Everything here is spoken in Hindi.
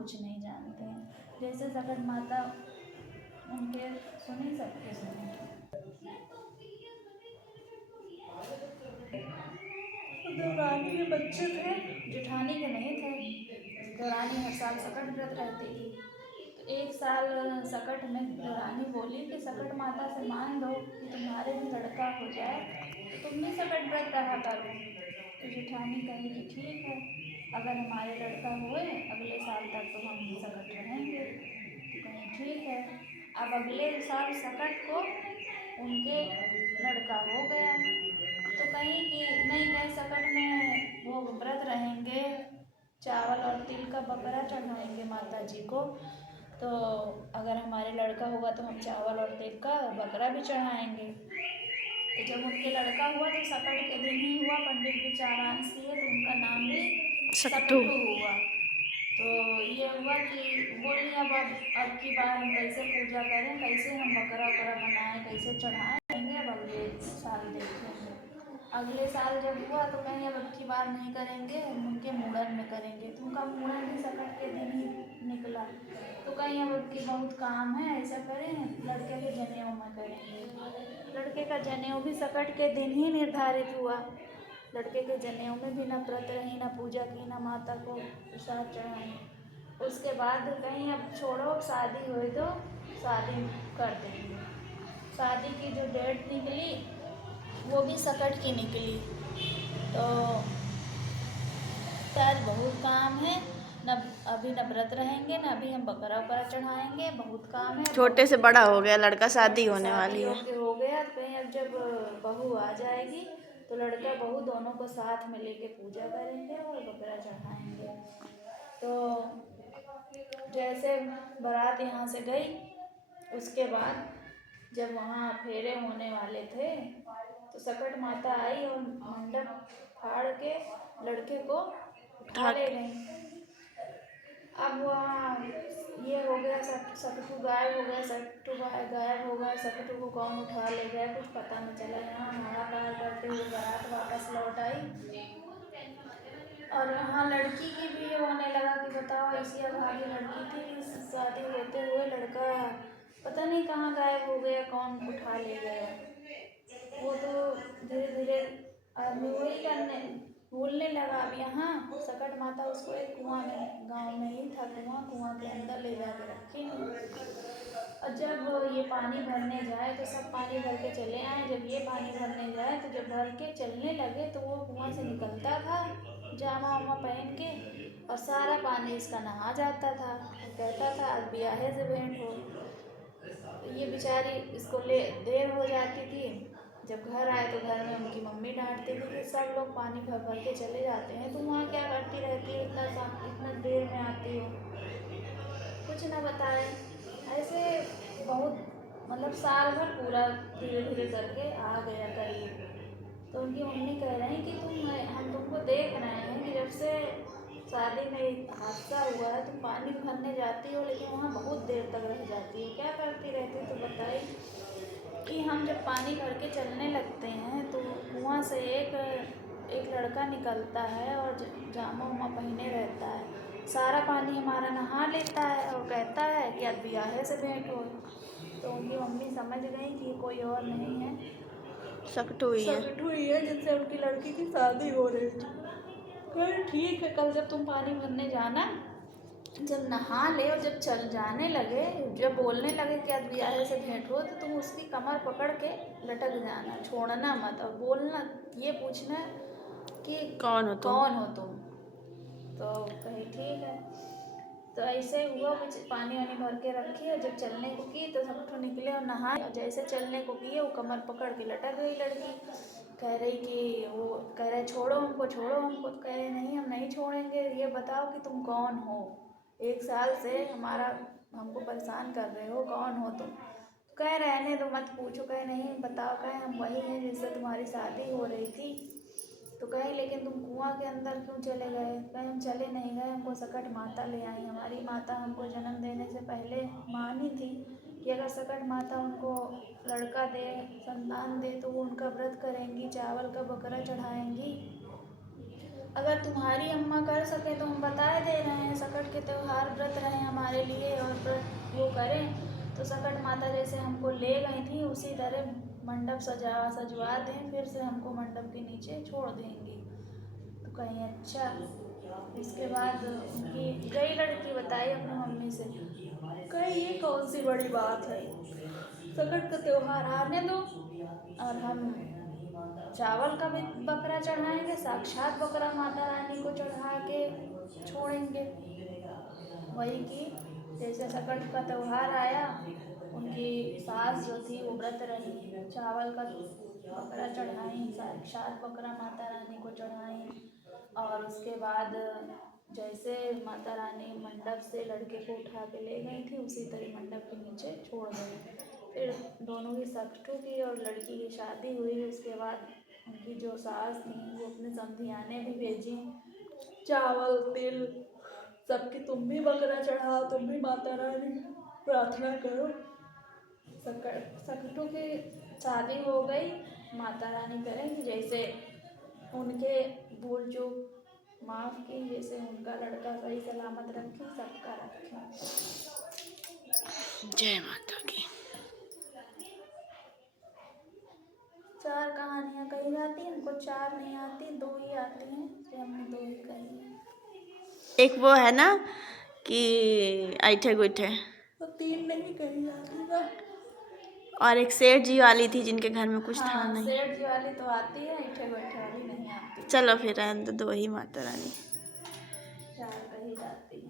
कुछ नहीं जानते हैं। जैसे सकट माता उनके सुनी सबके सुने। देवरानी के बच्चे थे, जेठानी के नहीं थे। देवरानी हर साल सकट व्रत रहती थी। तो एक साल सकट में देवरानी बोली कि सकट माता से मान दो कि तुम्हारे भी लड़का हो जाए तो तुम भी सकट व्रत रहा करो। तो जेठानी कही कि ठीक है, अगर हमारे लड़का हुए अगले साल तक तो हम सकट रहेंगे। तो कहीं ठीक है। अब अगले साल सकट को उनके लड़का हो गया। तो कहीं कि नहीं, कहीं सकट में वो व्रत रहेंगे, चावल और तिल का बकरा चढ़ाएंगे माता जी को। तो अगर हमारे लड़का होगा तो हम चावल और तिल का बकरा भी चढ़ाएंगे। तो जब उनके लड़का हुआ तो सकट के दिन ही हुआ, पंडित भी चारांश किए तो उनका नाम भी सकटू सकटू हुआ। तो ये हुआ कि बोली अब की बार हम कैसे पूजा करें, कैसे हम बकरा वकरा बनाएं, कैसे चढ़ाएंगे, अब अगले साल देखेंगे। अगले साल जब हुआ तो कहीं अब की बार नहीं करेंगे, हम उनके मुड़न में करेंगे। तो उनका मुड़न भी सकट के दिन ही निकला। तो कहीं अब की बहुत काम है, ऐसा करें लड़के के जनेऊ में करेंगे। लड़के का जनेऊ भी सकट के दिन ही निर्धारित हुआ। लड़के के जनेऊ में भी न व्रत रही, न पूजा की, न माता को प्रसाद चढ़ाई। उसके बाद कहीं अब छोड़ो, शादी हुई तो शादी कर देंगे। शादी की जो डेट निकली वो भी सकट की निकली। तो आज बहुत काम है, न अभी न व्रत रहेंगे, न अभी हम बकरा वकरा चढ़ाएंगे, बहुत काम है। छोटे से बड़ा हो गया लड़का, शादी होने वाली है। शादी हो गया। कहीं अब जब बहू आ जाएगी तो लड़का बहू दोनों को साथ में लेके पूजा करेंगे और बकरा चढ़ाएंगे। तो जैसे बारात यहाँ से गई, उसके बाद जब वहाँ फेरे होने वाले थे तो सकट माता आई और मंडप फाड़ के लड़के को उठा ले गई। अब वहाँ ये हो गया, सकटू गायब हो गया, सकटू गायब हो गया, सकटू को कौन उठा ले गया कुछ पता नहीं चला। यहाँ हाहाकार करते हुए बारात वापस लौट आई। और वहाँ लड़की की भी ये होने लगा कि बताओ, ऐसी अभागी लड़की थी, शादी होते हुए लड़का पता नहीं कहाँ गायब हो गया, कौन उठा ले गया। वो तो धीरे धीरे आदमी वही करने भूलने लगा। अब यहाँ सकट माता उसको एक कुआं में, गांव में ही था कुआं के अंदर ले जाके रखी। और जब ये पानी भरने जाए तो सब पानी भर के चले आए। जब ये पानी भरने जाए तो जब भर के चलने लगे तो वो कुआं से निकलता था जामा वामा पहन के, और सारा पानी इसका नहा जाता था। कहता था आज ब्याहे से भेंट हो। तो ये बेचारी इसको ले देर हो जाती थी। जब घर आए तो घर में उनकी मम्मी डांटती थी कि सब लोग पानी भर भर के चले जाते हैं, तुम वहाँ क्या करती रहती हो, इतना देर में आती हो। कुछ ना बताए। ऐसे बहुत मतलब साल भर पूरा धीरे धीरे करके आ गया करीब। तो उनकी मम्मी कह रही कि हम तुमको देख रहे हैं कि जब से शादी में हादसा हुआ है तुम पानी भरने जाती हो लेकिन वहाँ बहुत देर तक रह जाती हो, क्या करती रहती हो। तो बताई कि हम जब पानी भर के चलने लगते हैं तो कुआं से एक लड़का निकलता है और जामा उमा पहने रहता है, सारा पानी हमारा नहा लेता है और कहता है कि अब ब्याहे से भेंट हो। तो उनकी मम्मी समझ गई कि कोई और नहीं है, सकटू ही है। सकटू ही है जिनसे उनकी लड़की की शादी हो रही थी। कल ठीक है, कल जब तुम पानी भरने जाना, जब नहा ले और जब चल जाने लगे, जब बोलने लगे कि आज ब्याहे से भेंट हो, तो तुम उसकी कमर पकड़ के लटक जाना, छोड़ना मत और बोलना, ये पूछना कि कौन हो तुम। कौन हो तुम। तो कही ठीक है। तो ऐसे हुआ, कुछ पानी वानी भर के रखी और जब चलने को की तो सब निकले और नहाए, और जैसे चलने को किए वो कमर पकड़ के लटक गई लड़की। कह रही कि वो कह रहे छोड़ो हमको, छोड़ो हमको। तो कह रहे नहीं हम नहीं छोड़ेंगे, ये बताओ कि तुम कौन हो, एक साल से हमको परेशान कर रहे हो, कौन हो तुम। कह रहने दो मत पूछो। कहे नहीं बताओ। कहे हम वही हैं जिससे तुम्हारी शादी हो रही थी। तो कहे लेकिन तुम कुआं के अंदर क्यों चले गए। कहे हम चले नहीं गए, हमको सकट माता ले आई। हमारी माता हमको जन्म देने से पहले मानी थी कि अगर सकट माता उनको लड़का दे, संतान दे, तो वो उनका व्रत करेंगी, चावल का बकरा चढ़ाएंगी अगर तुम्हारी अम्मा कर सके तो हम बताए दे रहे हैं, सकट के त्यौहार व्रत रहे हमारे लिए और व्रत वो करें तो सकट माता जैसे हमको ले गई थी उसी तरह मंडप सजवा दें, फिर से हमको मंडप के नीचे छोड़ देंगे तो कहीं अच्छा। उसके बाद उनकी गई लड़की बताई अपनी मम्मी से, कहीं ये कौन सी बड़ी बात है, सकट का त्यौहार आने दो और हम चावल का भी बकरा चढ़ाएंगे, साक्षात बकरा माता रानी को चढ़ा के छोड़ेंगे। वही कि जैसे सकट का त्यौहार आया, उनकी सास जो थी वो व्रत रही, चावल का बकरा चढ़ाई, साक्षात बकरा माता रानी को चढ़ाई और उसके बाद जैसे माता रानी मंडप से लड़के को उठा के ले गई थी उसी तरह मंडप के नीचे छोड़ गई। फिर दोनों की सकटू की और लड़की की शादी हुई। उसके बाद उनकी जो सास थी वो अपने समधियाने भी भेजी, चावल तिल सबकी, तुम भी बकरा चढ़ाओ, तुम भी माता रानी प्रार्थना करो। सकटू की शादी हो गई, माता रानी करेंगी जैसे उनके भूल चूक माफ़ की, जैसे उनका लड़का सही सलामत रखें, सबका रखें। जय माता की। 4 कहानियाँ कही जाती हैं, हमको 4 नहीं आती, 2 ही आती हैं, तो हमने 2 ही कही हैं। एक वो है ना कि ऐठे गोइठे, तो 3 नहीं कही जाती ना। और एक सेठ जी वाली थी जिनके घर में कुछ था हाँ, नहीं। सेठ जी वाली तो आती है, ऐठे बैठे वाली नहीं आती। चलो फिर रहने दो, 2 ही माता रानी। 4 कही जाती हैं।